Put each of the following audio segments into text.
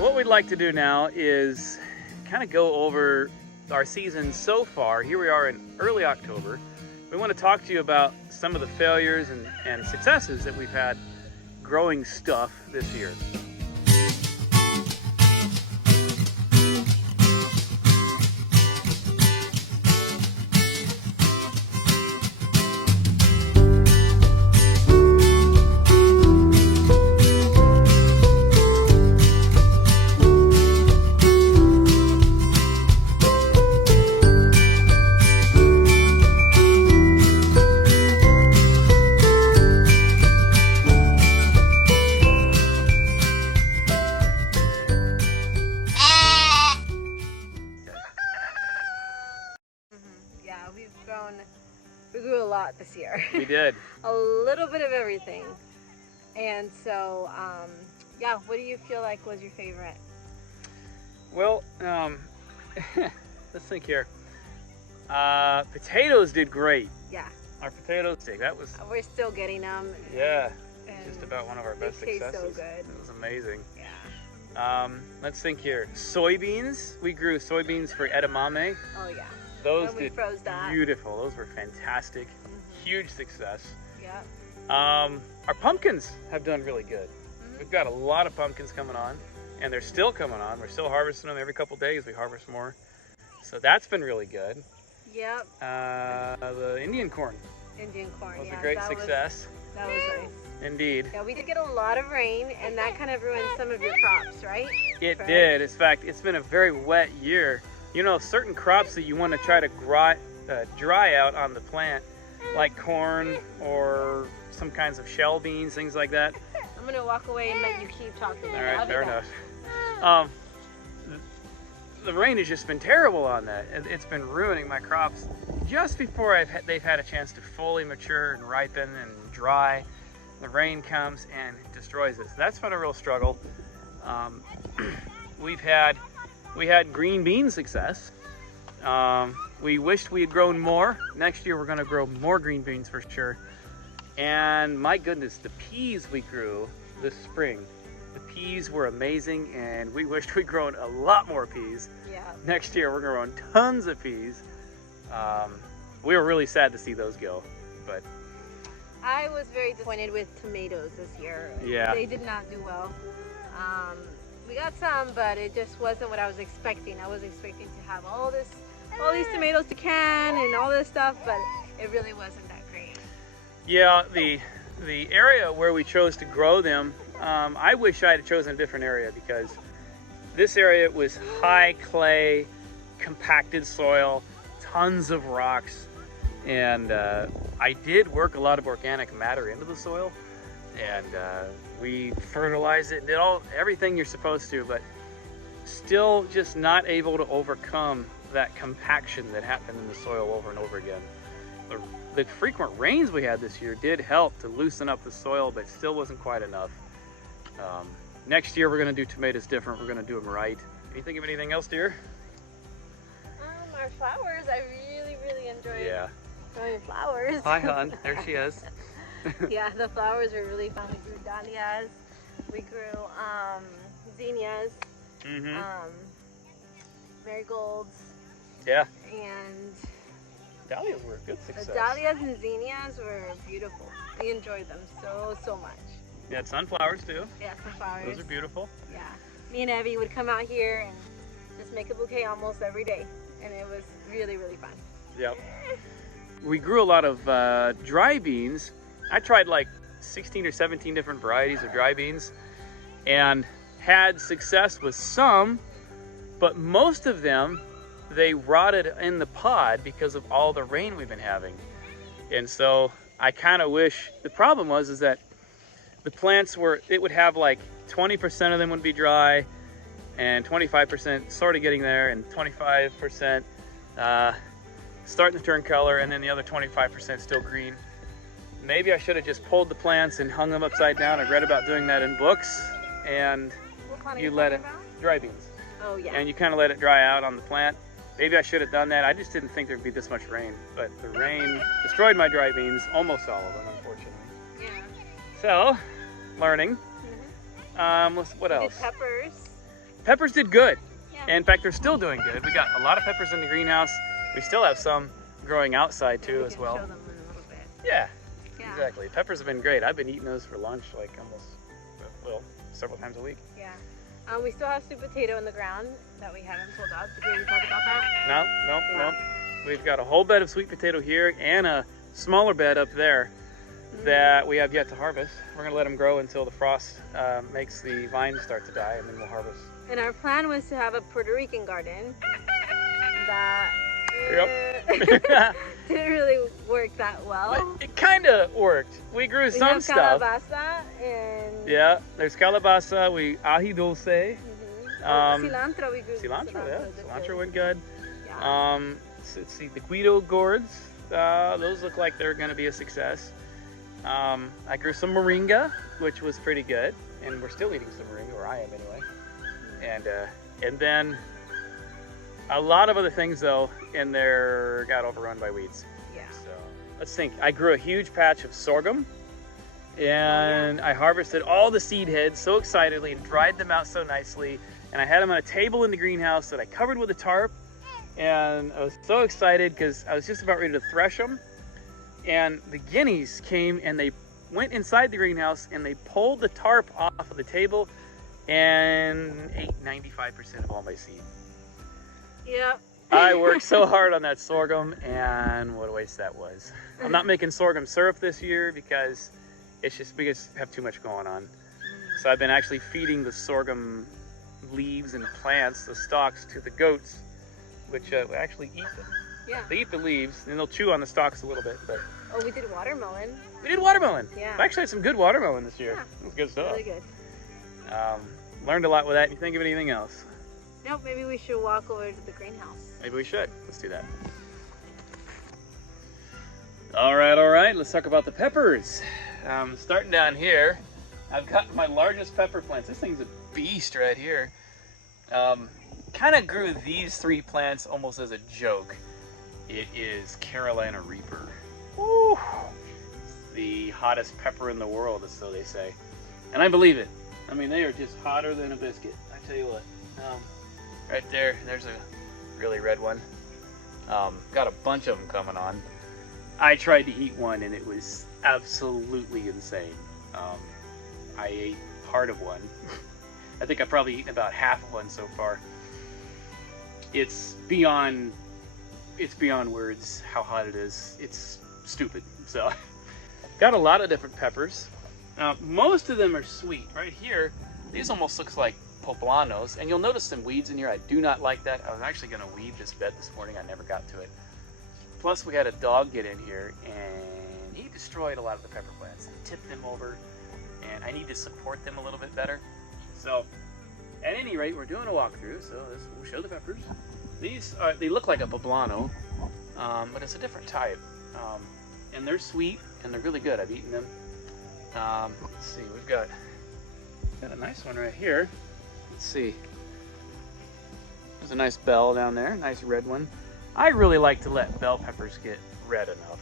What we'd like to do now is kind of go over our season so far. Here we are in early October. We want to talk to you about some of the failures and successes that we've had growing stuff this year. We grew a lot this year. We did. A little bit of everything. And so, yeah, what do you feel like was your favorite? Well, let's think here. Potatoes did great. Yeah. Our potatoes, that was... We're still getting them. Yeah, just about one of our best successes. They taste so good. It was amazing. Yeah. Let's think here. Soybeans. We grew soybeans for edamame. Oh, yeah. Those did beautiful. Those were fantastic. Huge success. Yeah. Our pumpkins have done really good. We've got a lot of pumpkins coming on, and they're still coming on. We're still harvesting them every couple days. We harvest more. So that's been really good. Yep. The Indian corn. Indian corn, was a great success. That was nice. Indeed. Yeah, we did get a lot of rain, and that kind of ruined some of your crops, right? It did. In fact, it's been a very wet year. You know, certain crops that you want to try to dry out on the plant, like corn or some kinds of shell beans, things like that. I'm going to walk away and let you keep talking. All right, fair enough. The rain has just been terrible on that. It's been ruining my crops just before they've had a chance to fully mature and ripen and dry. The rain comes and destroys it. So that's been a real struggle. We had green bean success. We wished we had grown more. Next year we're going to grow more green beans for sure. And my goodness, the peas we grew this spring, the peas were amazing, and we wished we'd grown a lot more peas. Yeah. Next year we're going to grow tons of peas. We were really sad to see those go, but I was very disappointed with tomatoes this year. Yeah. They did not do well. We got some, but it just wasn't what I was expecting. I was expecting to have all these tomatoes to can and all this stuff, but it really wasn't that great. Yeah, the area where we chose to grow them, I wish I had chosen a different area, because this area was high clay, compacted soil, tons of rocks, and I did work a lot of organic matter into the soil, and we fertilized it and did everything you're supposed to, but still just not able to overcome that compaction that happened in the soil over and over again. The frequent rains we had this year did help to loosen up the soil, but still wasn't quite enough. Next year we're going to do tomatoes different. We're going to do them right. Can you think of anything else, dear? Our flowers, I really enjoyed growing flowers. Hi, hon. There she is. Yeah, the flowers were really fun. We grew dahlias, we grew zinnias, marigolds. Yeah. And dahlias were a good success. The dahlias and zinnias were beautiful. We enjoyed them so much. You had sunflowers too. Yeah, sunflowers. Those are beautiful. Yeah. Me and Abby would come out here and just make a bouquet almost every day, and it was really fun. Yep. We grew a lot of dry beans. I tried like 16 or 17 different varieties of dry beans and had success with some, but most of them, they rotted in the pod because of all the rain we've been having. And so I kind of wish, the problem was that the plants it would have like 20% of them would be dry and 25% sort of getting there, and 25% starting to turn color, and then the other 25% still green. Maybe I should have just pulled the plants and hung them upside down. I've read about doing that in books, and you let it, dry beans. Oh yeah. And you kind of let it dry out on the plant. Maybe I should have done that. I just didn't think there'd be this much rain, but the rain destroyed my dry beans, almost all of them, unfortunately. Yeah. So, learning. What else? We did peppers. peppers did good. Yeah. In fact, they're still doing good. We got a lot of peppers in the greenhouse. We still have some growing outside too as well. Show them in a little bit. Yeah, Yeah. exactly. Peppers have been great. I've been eating those for lunch like almost, well, several times a week. Yeah. We still have sweet potato in the ground that we haven't pulled out. Did we talk about that? No. Yeah. We've got a whole bed of sweet potato here and a smaller bed up there that we have yet to harvest. We're gonna let them grow until the frost makes the vines start to die, and then we'll harvest. And our plan was to have a Puerto Rican garden that Yep. didn't really work that well. It kind of worked. We grew We some have stuff. calabaza and Yeah, there's calabaza, we ají dulce, cilantro. We grew cilantro, yeah. did Cilantro good. went good. Yeah. Let's see, the Guido gourds, those look like they're gonna be a success. I grew some moringa, which was pretty good, and we're still eating some moringa, or I am anyway. And then a lot of other things though in there got overrun by weeds. Yeah. So let's think. I grew a huge patch of sorghum, and I harvested all the seed heads so excitedly and dried them out so nicely, and I had them on a table in the greenhouse that I covered with a tarp, and I was so excited because I was just about ready to thresh them, and the guineas came and they went inside the greenhouse and they pulled the tarp off of the table and ate 95% of all my seed. Yep. I worked so hard on that sorghum, and what a waste that was. I'm not making sorghum syrup this year because it's just because I have too much going on. So I've been actually feeding the sorghum leaves and plants, the stalks, to the goats, which actually eat them. Yeah. They eat the leaves, and they'll chew on the stalks a little bit. But Oh, we did watermelon. we did watermelon. Yeah. I actually had some good watermelon this year. Yeah. It was good stuff. Really good. Learned a lot with that. You think of anything else? Nope, maybe we should walk over to the greenhouse. Maybe we should. Let's do that. All right. Let's talk about the peppers. Starting down here, I've got my largest pepper plants. This thing's a beast right here. Kind of grew these three plants almost as a joke. It is Carolina Reaper. Woo! The hottest pepper in the world, so they say. And I believe it. I mean, they are just hotter than a biscuit. I tell you what. Right there's a really red one. Got a bunch of them coming on. I tried to eat one and it was absolutely insane. I ate part of one. I think I've probably eaten about half of one so far. It's beyond words how hot it is. It's stupid. So, got a lot of different peppers. Most of them are sweet. Right here, these almost looks like poblanos, and you'll notice some weeds in here. I do not like that. I was actually going to weed this bed this morning. I never got to it. Plus, we had a dog get in here, and he destroyed a lot of the pepper plants. He tipped them over, and I need to support them a little bit better. So, at any rate, we're doing a walkthrough, so we'll show the peppers. They look like a poblano, but it's a different type. And they're sweet, and they're really good. I've eaten them. Let's see, we've got a nice one right here. Let's see. There's a nice bell down there, nice red one. I really like to let bell peppers get red enough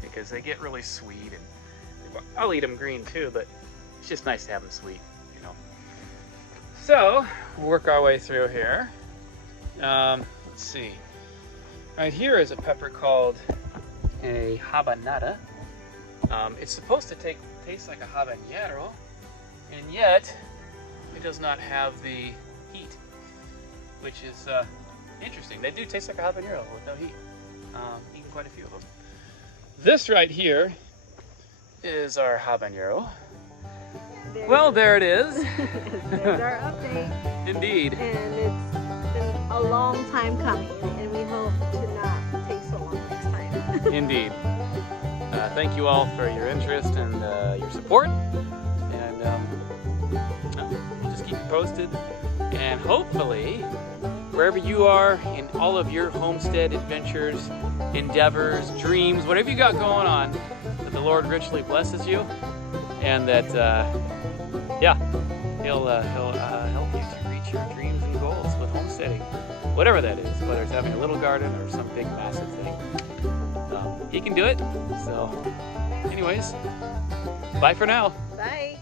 because they get really sweet, and I'll eat them green too, but it's just nice to have them sweet, you know. So, we'll work our way through here. Let's see. Right here is a pepper called a habanada. It's supposed to taste like a habanero, and yet it does not have the heat, which is interesting. They do taste like a habanero with no heat. Eaten quite a few of them. This right here is our habanero. There it is. There's our update. Indeed. And it's been a long time coming, and we hope to not take so long next time. Indeed. Thank you all for your interest and your support. And we'll just keep you posted. And hopefully, wherever you are in all of your homestead adventures, endeavors, dreams, whatever you got going on, that the Lord richly blesses you, and that He'll help you to reach your dreams and goals with homesteading, whatever that is, whether it's having a little garden or some big massive thing. He can do it. So, anyways, bye for now. Bye.